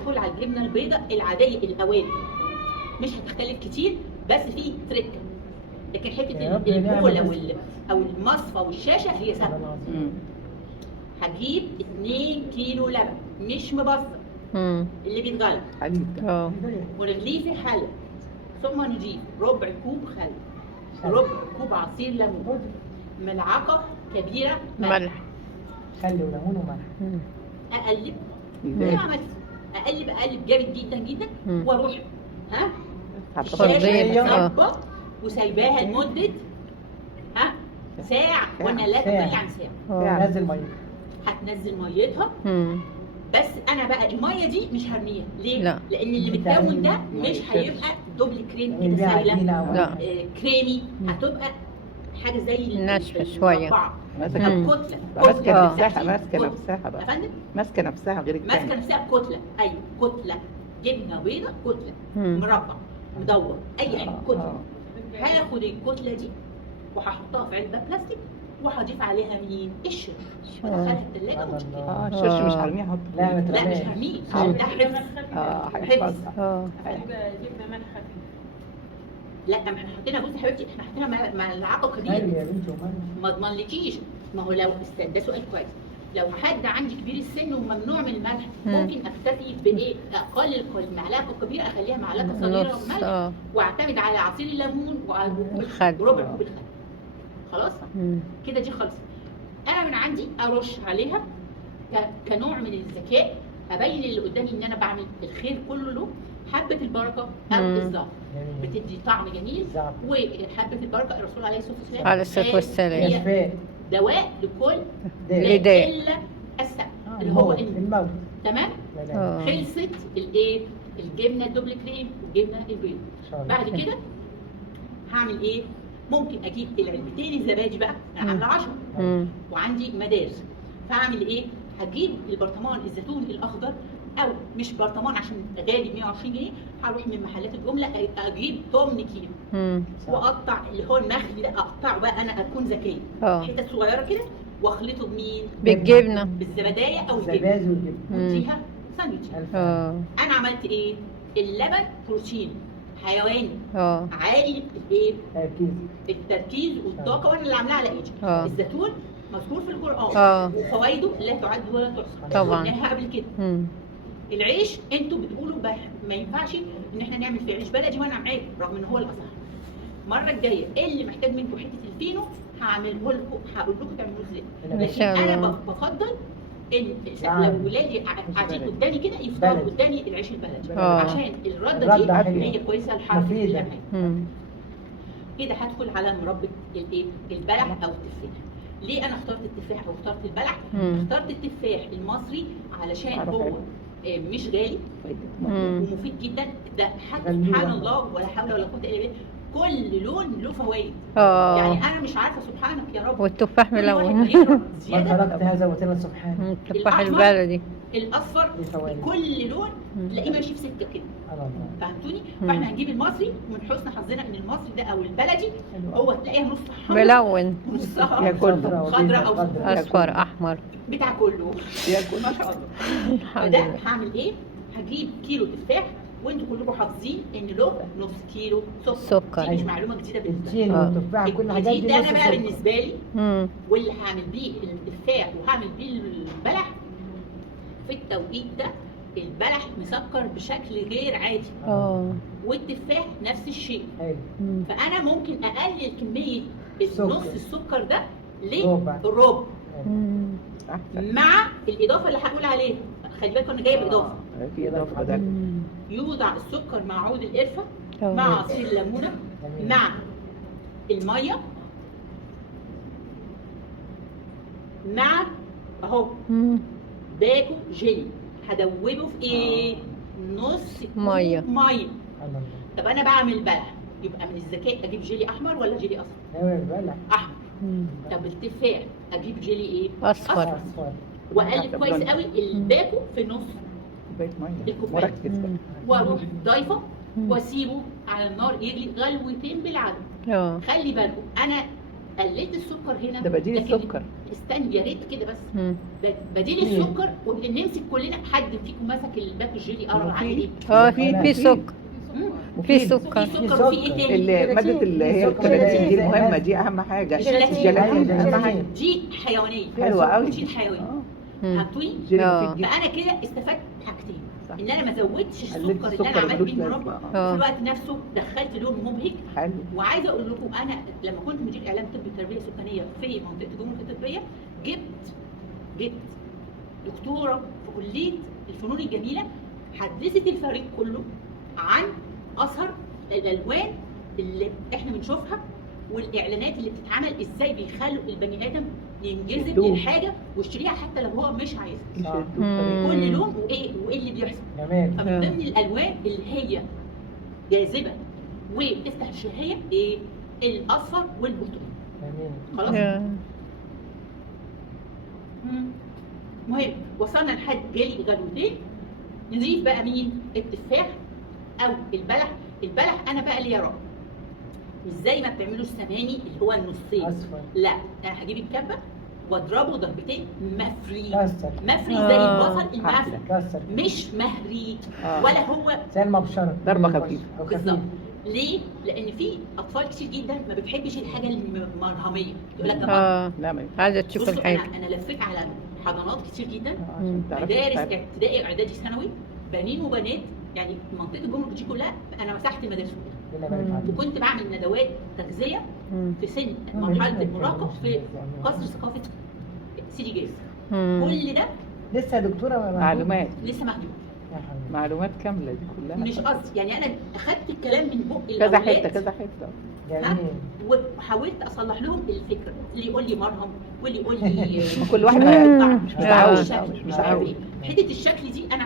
ادخل على الجبنه البيضاء العاديه القوارب، مش هتختلف كتير، بس في تريكه. لكن حته البوله او المصفى والشاشه هي سهله. هجيب 2 كيلو لبن مش مبسط اللي بيتغلى حليب ونغليه في حله، ثم نضيف ربع كوب خل، ربع كوب عصير ليمون، ملعقه كبيره ملح، خل وليمون وملح. اقلب زي ما عملت، اقلب جامد جدا جدا، واروح الشاشه وسايباها لمده ساعه، وانا لا تقل عن ساعه. نزل ميه، هتنزل ميتها. بس انا بقى الميه دي مش هرميها، ليه؟ لا. لان اللي متكون ده مش هيبقى دوبل كريم كده سايله، كريمي، هتبقى حاجه زي ناشفه شويه، كتله ماسكه نفسها بقى، ماسكه نفسها غير الثانيه، ماسكه نفسها كتله. ايوه كتله جبنه بيضاء، كتله مربع مدور، اي حاجه كتله. هاخد الكتله دي وهحطها في علبه بلاستيك، وهضيف عليها مين؟ الشرش، وادخلها الثلاجه واشيلها. الشرش مش هرميه، احط لا مش هرميه، ده حفظ. جبنه مالحه فيه. لا ما احنا حطينا، بصي يا حبيبتي، احنا حطينا ملعقه كبيره. يا بنتي ما اضمنلكيش، ما هو لو ده سؤال كويس. لو حد عندي كبير السن وممنوع من الملح، ممكن اكتفي بايه؟ اقلل معلقه كبيره، اخليها معلقه صغيره ملح، واعتمد على عصير الليمون وربع كوب الخل. خلاص كده دي خلصت. انا من عندي ارش عليها كنوع من الذكاء، ابين اللي قدامي ان انا بعمل الخير كله له حبه البركه او الزعتر، بتدي طعم جميل. وحبه البركه الرسول عليه الصلاه والسلام هي دواء لكل الا السم اللي هو الموت. تمام. خلصت الايه؟ الجبنه الدبل كريم والجبنه البيض. بعد كده هعمل ايه؟ ممكن اجيب العلبتين الزبادي بقى، انا عامله 10 وعندي مدارس، فاعمل ايه؟ هجيب البرطمان الزيتون الاخضر، او مش برطمان عشان غالي 120 جنيه، هروح من محلات الجمله اجيب 8 كيلو واقطع اللي هو المخلي ده، اقطعه بقى، انا اكون ذكيه حتت صغيره كده، واخلطه بمين؟ بالجبنه، بالزبدايه او الجبنه، وديها ساندوتش. انا عملت ايه؟ اللبن بروتين حيواني عالي الايه؟ التركيز والطاقه، وانا اللي عاملاها على ايدي. الزيتون مذكور في القران وفوائده لا تعد ولا تحصى، طبعا قلناها قبل كده. العيش انتوا بتقولوا ما ينفعش ان احنا نعمل فيه عيش بلدي، وانا معاكم رغم ان هو الاصح. المره الجايه اللي محتاج منكم حته الفينو هعمله لكم، هقول لكم تعملوه ازاي. لكن انا بفضل ان لو ولادي قاعدين قدامي كده يفطروا قدامي العيش البلدي، عشان الرده دي هي كويسه لحركه الامعاء. كده هدخل على مربى الايه؟ البلح او التفاح. ليه انا اخترت التفاح او اخترت البلح؟ اخترت التفاح المصري علشان هو مش غالي ومفيد جدا. ده حتى سبحان الله ولا حول ولا قوه الا بالله، كل لون له فوائد. يعني انا مش عارفه سبحانك يا رب. والتفاح ملون. ما خلقت هذا وتلا سبحانه. التفاح البلدي الاصفر كل لون تلاقيه ماشي في سكه كده، فهمتوني؟ فاحنا هنجيب المصري، ومن حسن حظنا ان المصري ده او البلدي هو تلاقيها نص ملون، نصها خضراء او اصفر احمر، بتاع كله ياكل ما شاء الله. فده هعمل ايه؟ هجيب كيلو تفاح، وانتوا كلكم حافظين ان له نص كيلو سكر. دي مش معلومه جديده بالنسبه لي. والتفاح كل حاجات دي ده انا بقى بالنسبه لي واللي هعمل بيه التفاح وهعمل بيه البلح في التوقيت ده. البلح مسكر بشكل غير عادي، والتفاح نفس الشيء. فانا ممكن اقلل كميه نص السكر ده للربع، مع الاضافه اللي هقول عليها. خلي بالكم انا جايب اضافه، في اضافه بدل. يوضع السكر مع عود القرفه مع عصير الليمونه مع الميه مع اهو باكو جيلي، هدوبه في ايه؟ نص ميه. طب انا بعمل بلح، يبقى من الذكاء اجيب جيلي احمر ولا جيلي اصفر؟ احمر. طب التفاح اجيب جيلي ايه؟ اصفر. واقلب كويس قوي الباكو في نص الكوبايه، واروح ضايفه واسيبه على النار يغلي غلوتين بالعدد. خلي بالكم انا قللت السكر هنا، ده بديل السكر، استني يا ريت كده بس. مم. بديل السكر ونمسك كلنا، حد فيكم مسك الباك الجيلي قرر عليه في سكر، في سكر، في سكر وفي ايه تاني؟ مادة اللي هي الكرياتين دي المهمة، دي أهم حاجة. الجيلاتين أهم حاجة. دي حيوانية، حلوة قوي. دي حيواني. مم. حاطين. جيلاتين فانا كده استفدت حاجتين، ان انا ما زودتش قللت السكر اللي انا عملت بيه المربى، في اه. الوقت نفسه دخلت لون مبهج. حلو. وعايزه اقول لكم انا لما كنت مدير اعلام طبي تربيه سكانيه في منطقه الجمهوريه الطبيه، جبت دكتوره في كليه الفنون الجميله حدثت الفريق كله عن اثر الالوان اللي احنا بنشوفها والاعلانات اللي بتتعمل ازاي بيخلوا البني ادم ينجذب يدوب. للحاجه ويشتريها حتى لو هو مش عايزها. صح. كل لون وايه اللي بيحصل. جميل. فمن ضمن الالوان اللي هي جاذبه وبتفتح الشهيه ايه؟ الاصفر والبرتقالي. جميل. خلاص. يا. مهم، وصلنا لحد جالي غلوتين. نضيف بقى مين؟ التفاح او البلح انا بقى ليا رأي، مش زي ما بتعملوا السماني اللي هو النصين. أصفر. لا، انا هجيب الكبه واضربه ضربتين مفري. كسر. مفري زي البصل المفري، كسر. مش مهري آه. ولا هو. زي المبشرة. ضربة خفيفة. أو بالظبط. ليه؟ لان في اطفال كتير جدا ما بتحبش الحاجه المرهميه، يقول لك ده لا ما ينفعش. عايزة تشوف بصوا، الحاجة. انا لفيت على حضانات كتير جدا، عشان تعرفي مدارس تتعبي. ابتدائي واعدادي ثانوي، بنين وبنات، يعني منطقه الجمهوريه دي كلها انا مسحت المدارس كلها، وكنت بعمل ندوات تغذيه في سن مرحله المراهقه في قصر ثقافه سيدي جاز. كل ده لسه يا دكتورة معلومات لسه مهدود، يا حبيبي. معلومات كاملة دي كلها. مش قصدي يعني انا اخدت الكلام من بق كذا الاولاد حتة كذا حتة. جميل. وحاولت اصلح لهم الفكره، اللي يقول لي مرهم واللي يقول لي كل واحد مم. مش متعود متعود. مش عارف ايه. حته الشكل دي انا